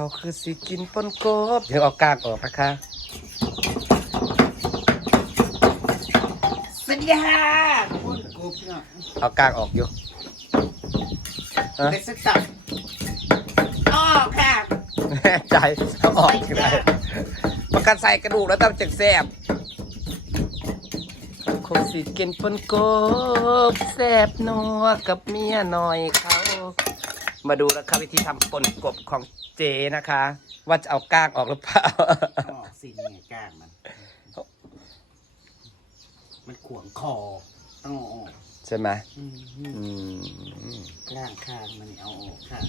เขาคือสิกินปนกบเดี๋ยวเอากากออกนะคะสวัสดีค่ะคุณกรุ๊ปเนาะเอากากออกอยู่ฮะ เป็นสักสักอ๋อค่ะแน่ใจเอาออกก็ได้ประกันใส่กระดูกแล้วต้องจังแซ่บเขาคงสิกินปนกบแซ่บนัวกับเมียหน่อยเขา มาดูนะครับวิธีทำปนกบของเจนะคะ ว่าจะเอากากออกหรือเปล่าอ๋อสิเนี่ยกล้างมัน มันขวางคอต้องเอาออกใช่ไหมอืมอืมล่างคางมันเอาออกค่ะ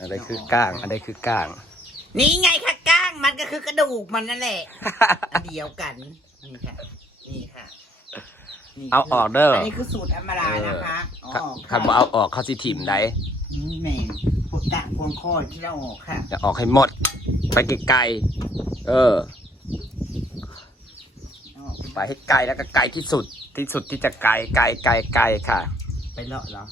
อะไรคือก้าง อะไรคือก้าง นี่ไงค่ะก้างมันก็คือกระดูกมันนั่นแหละอันเดียวกันนี่ค่ะ นี่ค่ะ นี่เอาออกเด้ออันนี้คือสูตรอมรานะคะเอาออกคันบ่เอาออกเขาสิถิ่มได้นี่แม่งพวกกางพวงคอที่เราออกค่ะจะออกให้หมด ไปไกลๆเออ เอาออกไปให้ไกลแล้วก็ไกลที่สุดที่สุดที่จะไกลไกลไกลไกลค่ะ ไปเลาะเหรอ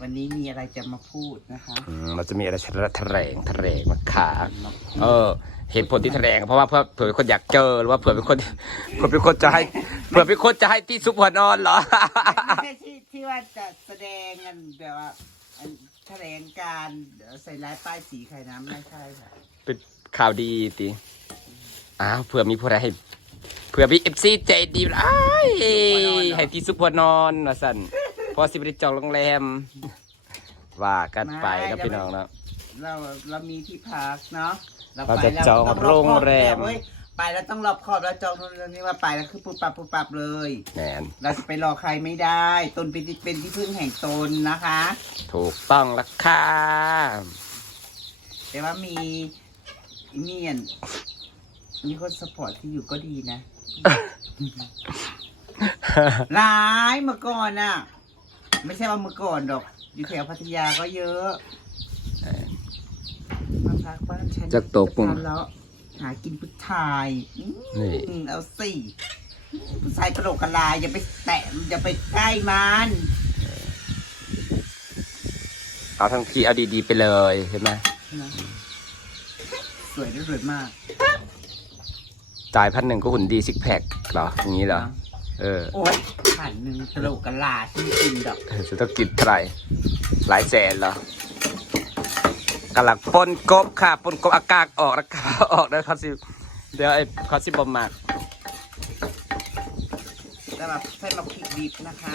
วันนี้มีอะไรจะมาพูดนะคะอืมเราจะมีอะไรแถลงแถลงแถลงมาขา เออ เหตุผลที่แถลงเพราะว่าเพื่อเผื่อเป็นคนอยากเจอหรือว่าเผื่อเป็นคนเผื่อเป็นคนจะให้เผื่อเป็นคนจะให้ที่ซุปหัวนอนเหรอไม่ใช่ที่ที่ว่าจะแสดงกันแบบว่าอันแถลงการใส่ร้ายป้ายสีไข่น้ำไม่ใช่ค่ะเป็นข่าวดีติอ้าวเผื่อมีผู้ใดให้เผื่อมีเอฟซีใจดีอ้ายให้ที่ซุปหัวนอนมาสั่นพอสิบริจองโรงแรมว่ากันไปครับพี่น้องเนาะเราเรามีที่พักเนาะ เราจะจองโรงแรมเว้ยไปแล้วต้องรอบคอบแล้วจองโรงแรมนี่ว่าไปแล้วคือปุบปับปุบปับเลยแนนเราจะไปรอใครไม่ได้ ตนเป็นที่เป็นที่พึ่งแห่งตนนะคะ ถูกต้องละค่ะแต่ว่ามีเมียนมีคนสปอร์ตที่อยู่ก็ดีนะร้ายเมื่อก่อนน่ะ ไม่ใช่ว่าเมื่อก่อนดอก อยู่แถวพัทยาก็เยอะมา พักบ้านฉันจะตกปุ่มจะพาแล้ว หากินผู้ชายอืมนี่เอาสิผู้ชายกระโหลกกระลายอย่าไปแตะอย่าไปใกล้มันเอาทั้งทีเอาดีๆไปเลยเห็นไหมนะสวยด้วยสวยมากจ่ายพันหนึ่งก็หุ่นดีซิกแพคเหรออย่างนี้เหรอ เออโอ๊ยขันหนึ่งกระโหลกกระลาที่กินดอกจะต้องกินเท่าไหร่หลายแสนเหรอ กำลังปนกบค่ะปนกบอากาศออกแล้วค่ะออกแล้วเขาสิเดี๋ยวไอ้เขาสิบอมากแต่แบบใส่มาพริกดิบนะคะ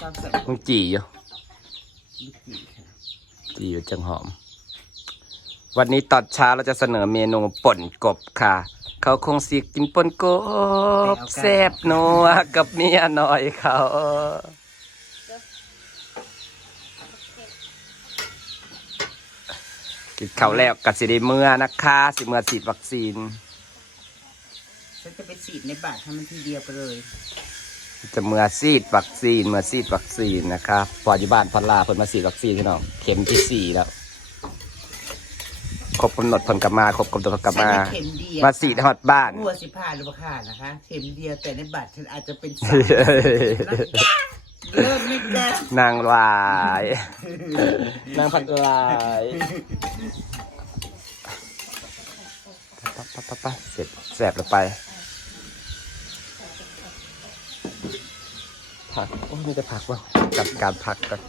ชอบใส่มึงจีอยู่พริกดิบค่ะจีอยู่จังหอม วันนี้ตอนเช้าเราจะเสนอเมนูป่นกบค่ะ เขาคงสิกินป่นกบแซ่บนัวกับเมียหน่อยเขา กินข้าวแล้วกัสิได้เมื่อนะคะ สิเมื่อฉีดวัคซีน ฉันจะไปฉีดในบาทให้มันทีเดียวไปเลย จะเมื่อซีดวัคซีนเมื่อซีดวัคซีนนะครับพออยู่บ้านพันลาเพิ่นมาฉีดวัคซีนพี่น้องเข็มที่สี่แล้ว ครบกำหนดผลกลับมา ครบกำหนดผลกลับมาใช่เข็มเดียว มาฉีดฮอดบ้านหัวสิพาหรือเปล่าค่ะนะคะ เข็มเดียวแต่ในบัตรฉันอาจจะเป็นสามเริ่มไม่กล้า นางลายนางพันลายปะปะปะปะเสร็จแสบแล้วไปผักโอ้นี่จะผักวะจัดการผักกัน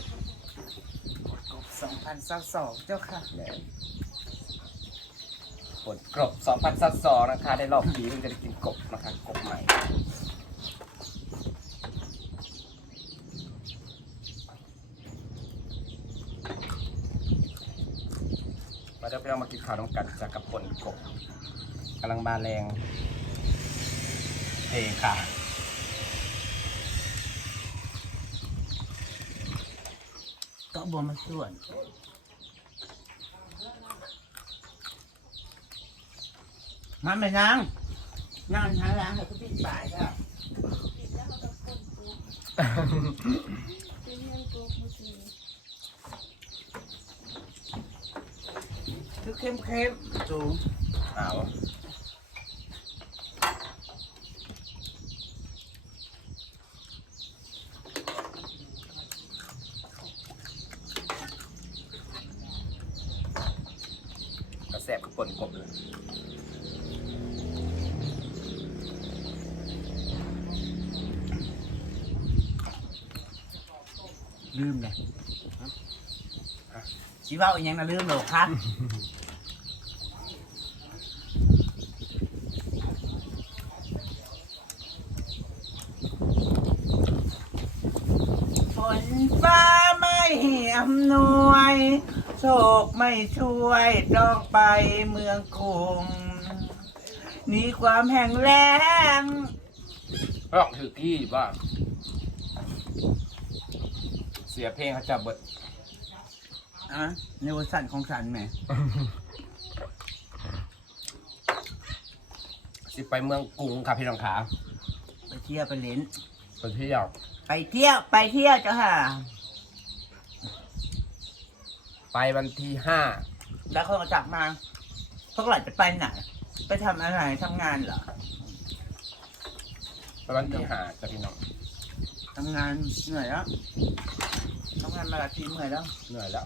สองพันสองเจ้าค่ะผลกรบ2022นะคะ ได้รอบปีมันจะได้กินกบนะคะกบใหม่ มาเดี๋ยวไปเอามา กินข้าวน้องกันจากกับผลกบกำลังมาแรงเทค่ะก็บวมาส่วนมาไหมนางนั่งทางร้านเขาก็ปิดบ่ายแล้วือเข้มเค็มจูอ้าวกระแสบก็ปนกบเลยลืมเลยชีว่าอีกยังนะลืมเหรอครับำนวยโชคไม่ช่วยต้องไปเมืองคงหนีความแห้งแล้งร้องถือกี้บ้างเสียเพลงเขาจะเบิดอะในเวอร์ชันของฉันแหมสิไปเมืองกรุงครับพี่น้องขาไปเที่ยวไปเล่นไปเที่ยว ไปเที่ยวไปเที่ยวจ้ะค่ะ ไปวันที่ห้าแล้วเขาก็จับมาพวกเราจะไปไหนไปทำอะไรทำงานเหรอไปวันที่ห้าจ้ะพี่น้องทำงานเหนื่อยแล้วทำงานมาหลายปีเหนื่อยแล้วเหนื่อยแล้ว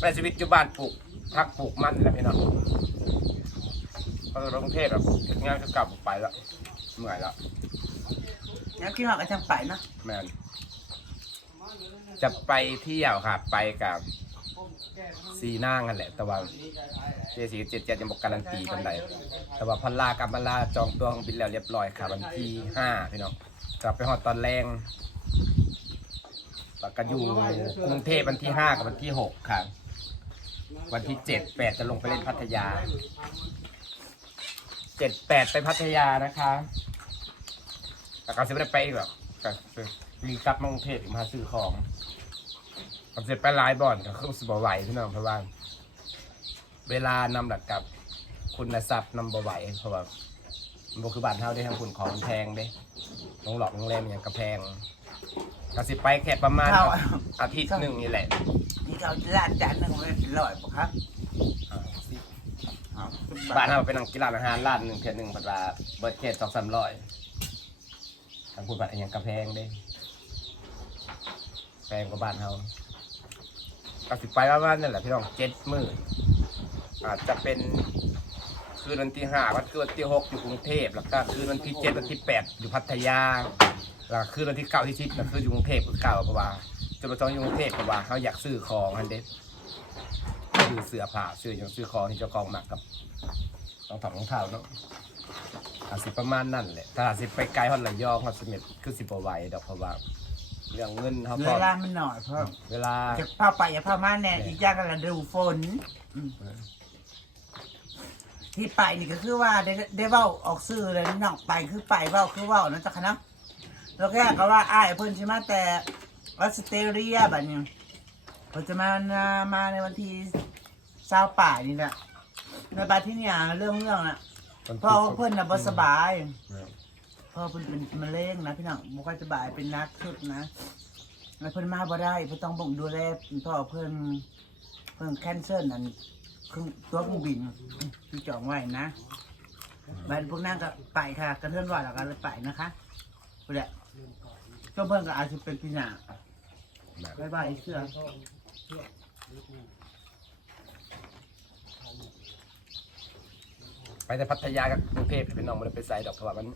ไปชีวิตอยู่บ้านปลูกพักปลูกมันแหละพี่น้องพอลงกรุงเทพแบบถึงงานก็กลับไปแล้วเหนื่อยแล้วงั้นคิดว่ากันจังไปนะแมน จะไปเที่ยวค่ะไปกับซีน่างกันแหละ แต่ว่าเจสีเจ็ดเจ็ดยังบอกการันตีกันไดแต่ว่าพันลากับมาลาจองตัวของบินแล้วเรียบร้อยค่ะวันที่ห้าพี่น้องกลับไปหอดตอนแรงแล้วก็อยู่กรุงเทพวันที่ห้ากับวันที่หกค่ะ วันที่เจ็ดแปดจะลงไปเล่นพัทยาเจ็ดแปดไปพัทยานะคะแล้วก็จะไม่ไปอีกหรอกก็คือรีกลับมากรุงเทพมาซื้อของ ก็จะไปหลายบ่อนก็คือสิบไหวพี่น้องเพราะว่า เวลานำหลักกับคุณทรัพย์นำบ่ไหวเพราะว่ามันบ่คือบ้านเท่าได้ทางคุณของมันแพงเด้โรงหลอกโรงแรมอย่างกระแพงก็สิไปแค่ประมาณเข้า อาทิตย์หนึ่งนี่แหละนี่เขาจะลาดจานหนึงไม่เป็นร้อยปะครับอ่าสิอ้าวบ้านเราไปนั่งกินร้านอาหารร้านหนึ่งเพียหนึ่งพันบาทเบิร์ดเคสสองสามร้อยทางคุณบัตรอย่างกระแพงเด้แพงกว่าบ้านเรา ก็สิไปประมาณนั่นแหละพี่น้องเจ็ดหมื่นอาจจะเป็นคืนวันที่ห้าวันคืนวันที่หกอยู่กรุงเทพแล้วก็คืนวันที่เจ็ดวันที่แปดอยู่พัทยาแล้วก็คืนวันที่เก้าที่สิบนะคืออยู่กรุงเทพคือเก่าเพราะว่าจะมาต้องอยู่กรุงเทพเพราะว่าเขาอยากซื้อของอันเด็ดซื้อเสื้อผ้าซื้ออย่างซื้อของที่เจ้าของหมักกับรองเท้ารองเท้าเนาะอาจสิประมาณนั่นแหละถ้าอาจสิไปไกลฮอดระยองฮอดเสม็ดคือสิบ่ไหวดอกเพราะว่า เรื่องเงินเขาเวพอลามันหน่อยเพราะเวลาจะพาไปอย่าพามาแน่อีกอย่างก็ละดูฝนอืมที่ไปนี่ก็คือว่าได้ได้เว้าออกสื่อเลยนอกไปคือไปเว้าคือเว้านะจ๊ะคณะแล้วแค่ก็ว่าอ้ายเพิ่นใช่ไหมแต่ออสเตรเลียบัดนี้เพิ่นจะมามาในวันที่เช้าป่ายนี่แหละในบัดที่เนี่ยเรื่องเรื่องน่ะเพราะว่าเพิ่นน่ะบ่สบาย พ่อเพิ่นเป็นมะเร็งนะพี่น้องบ่ค่อยสบายเป็นนักสุดนะแล้วเพิ่นมาบ่ได้เพิ่นต้องบ่งดูแลพ่อเพิ่นเพิ่นแคนเซิลนั่นเครื่องตัวเครื่องบินที่จองไว้นะบัดพวกนั้นก็ไปค่ะกระเทือนว่าแล้วก็เลยไปนะคะพุ่นแหละก็เพิ่นก็อาจจะเป็นปีหน้าบ๊ายบายเชื่อไปแต่พัทยากับกรุงเทพเป็นน้องมันไปใส่ดอกเพราะว่ามัน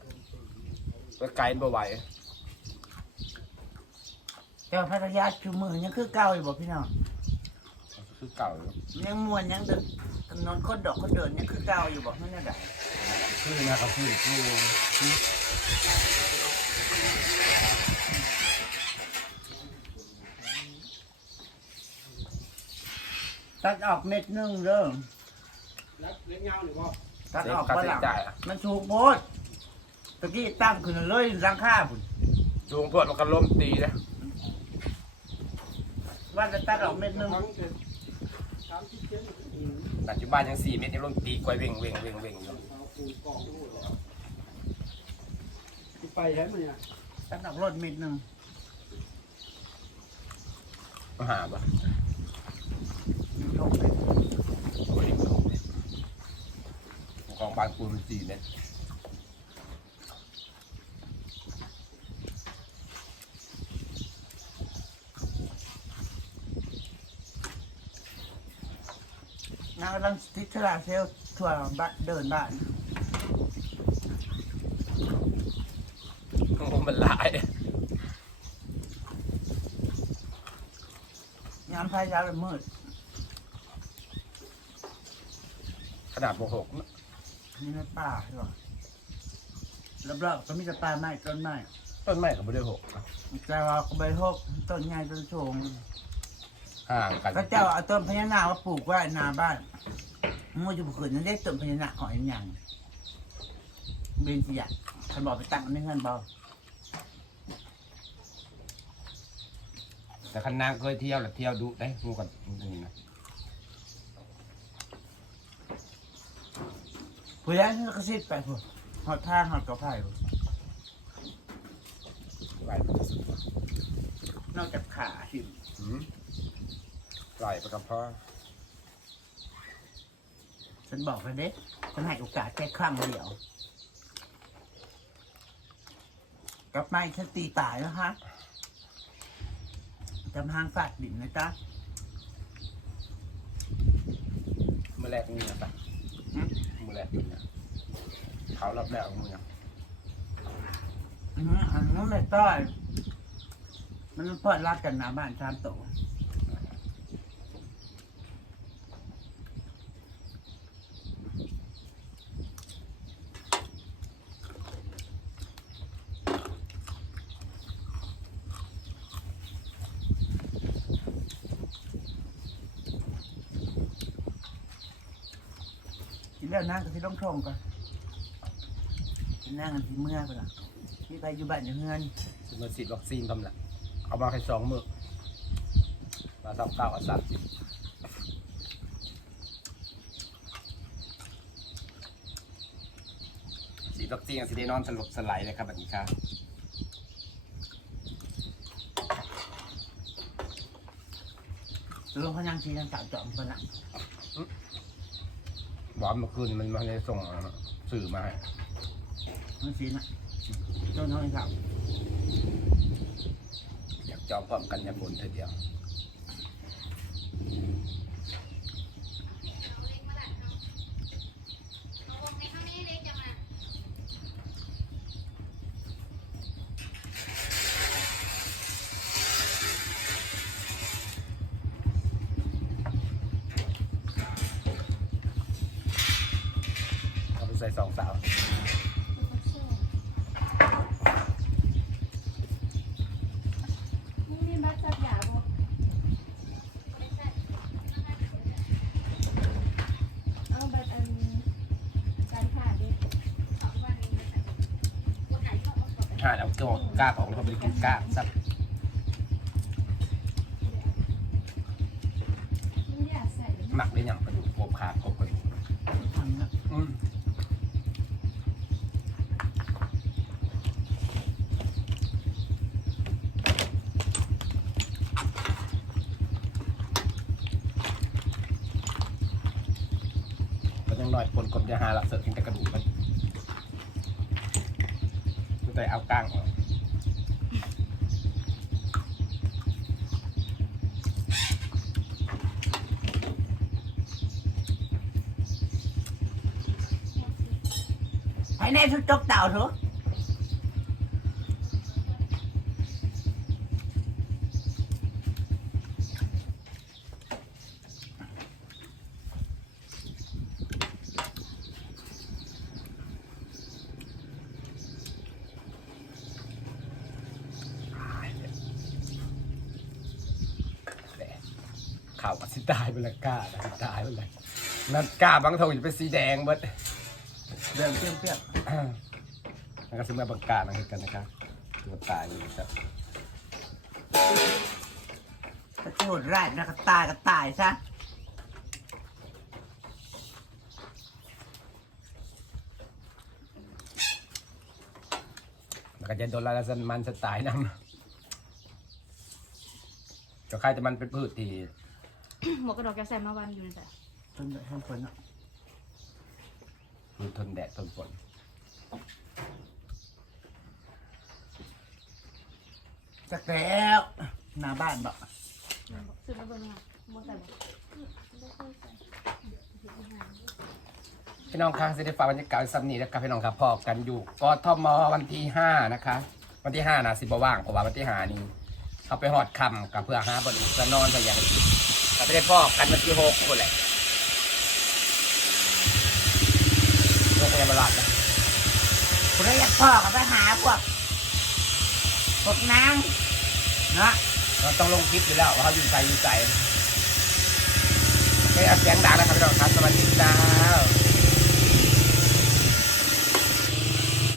ไปไกลมันบ่ไหวแต่ว่าพัทยาชูมือยังคือเก่าอยู่บ่พี่น้องคือเก่าอยู่ยังมวนยังเดินถนนคนดอกคนเดินยังคือเก่าอยู่บ่นั่นน่ะได้คือนะครับคือคือตัดออกเม็ดหนึงเด้อแล้วเลี้ยงเงาหรือเปล่าตัดเซ็ออกค่าฝใช้รั่งจ่ายอะมันถูกโพด ตะกี้ตั้งขึ้นเลยรังค่าพุ่นจูงพวดมันก็ล้มตีนะว่าจะตัดออกเม็ดหนึงทั้งเกินสามสิบเจ็ดอืมปัจจุบันยังสี่เมตรยังล้มตีกวยเว่งเว่งเว่งเว่งอยู่เอาปูนกองทั้งหมดแล้วที่ไปใช่ไหมเนี่ยตัดออกรถเม็ดหนึงมาหาปะถูกเลยโอ้ยของบางปูนมันสี่เมตร กำลังทิศลาเซลทั่วบ้านเดินบ้านโอ้มันหลายยามพายาวละมืดขนาดโมหกนี่ในป่าใช่ป่ะรอบๆก็มีแต่ป่าไม้ต้นไม้ต้นไม้ก็ไม่ได้หกแต่ว่าก็ใบหกต้นใหญ่ต้นสูง ห่างกันก็เจ้าเอาต้นพญานาคมาปลูกไว้หน้าบ้านมูจะบุกนั่นได้ต้นพญานาคของอีกอย่างเบนสิยะคันบอกไปตั้งในเงินเบาแต่คันนางเคยเที่ยวแล้วเที่ยวดูได้งูกันนี่นะผู้ใหญ่นี่ก็สิไปพวกหอดทางหอดกระไผ่พวกไหลไปจะสุดนอกจากขาหิมหืม ไหลไปกับพ่อฉันบอกกันเด้ฉันให้โอกาสแค่ครั้งเดียว กลับมาอีกฉันตีตายนะคะจำหางฟาดดินนะจ๊ะมือแรกนี่นะปะหืมมือแรกนี่นะเขารอบแรกเอามือนะอืมอันนั้นไม่ต้อย มันเปิดรัดกันหนาบ้านชามโตกิ แล้วนั่งก็ที่ต้องชงก่อนกินนั่งกันที่เมื่อไปละที่ไปอยู่บ้านอยู่เงินสมาฉีดวัคซีนทำละเอามาแค่สองมือมาสองเก้าอันสามสิบฉีดวัคซีนกับสิได้นอนสลบสลายเลยครับแบบนี้ครับลงพยังชียังจับจอมคนละ บอมเมื่อคืนมันมาเลยส่งสื่อมาให้มันชีนะต้นเท่าไหร่ครับอยากจองพร้อมกันอยากบนเธอเดียว เอาไปใส่สองสาวมึงมีบัตรจับยาบ่เอาบัตรอันการผ่าดิห่าเอาตัวกล้าของเขาไปกินกล้าซับมึงอยากใส่หมักได้อย่างกระดูกโคบขาโคบกระดูกทำนะอืมก็ยัง จะหาหลักเสริมกินแต่กระดูกมันกูแต่เอาก้างออกให้แน่ชุดจกเต่าเถอะ ข่าวกับสิตายไปและกล้านะสิตายไปเลยนั่นกล้าบางทงจะเป็นสีแดงเบิดเดินเปรี้ยงเปรี้ยงแล้วก็ซื้อมาบังกามาให้กันนะครับตัวตายอยู่ครับกระโดดไร่นะก็ตายก็ตายซะแล้วก็จะโดนลาลาซันมันสไตล์นำก็ใครแต่มันเป็นพืชที่ หมวกกระดอกแกใส่มาวันอยู่ในแต่ต้นแบบทั้งคนอะพืชทนแดดทนฝนจักแล้วหน้าบ้านบอกซื้อมาเบอร์มาบ่ใส่บ่พี่น้องครับสิได้ฝากบรรยากาศสัมนีนะครับพี่น้องครับพอกันอยู่กทมวันที่ห้านะคะ วันที่ห้านะสิบว่างเพราะว่าวันที่ห้านี้ เขาไปหอดคำกับเพื่อหาบริจะนอนไปอย่างอื่ก็ไม่ได้พอกันวันที่หกคนแหละโรงพยาบาลนะคุณได้ยกพ่อกับไปหาพวกพวกนางนะเราต้องลงคลิปอยู่แล้วว่าเขาอยู่ใจอยู่ใจไม่เอาเสียงดังนะครับพี่น้องครับสวัสดีจ้า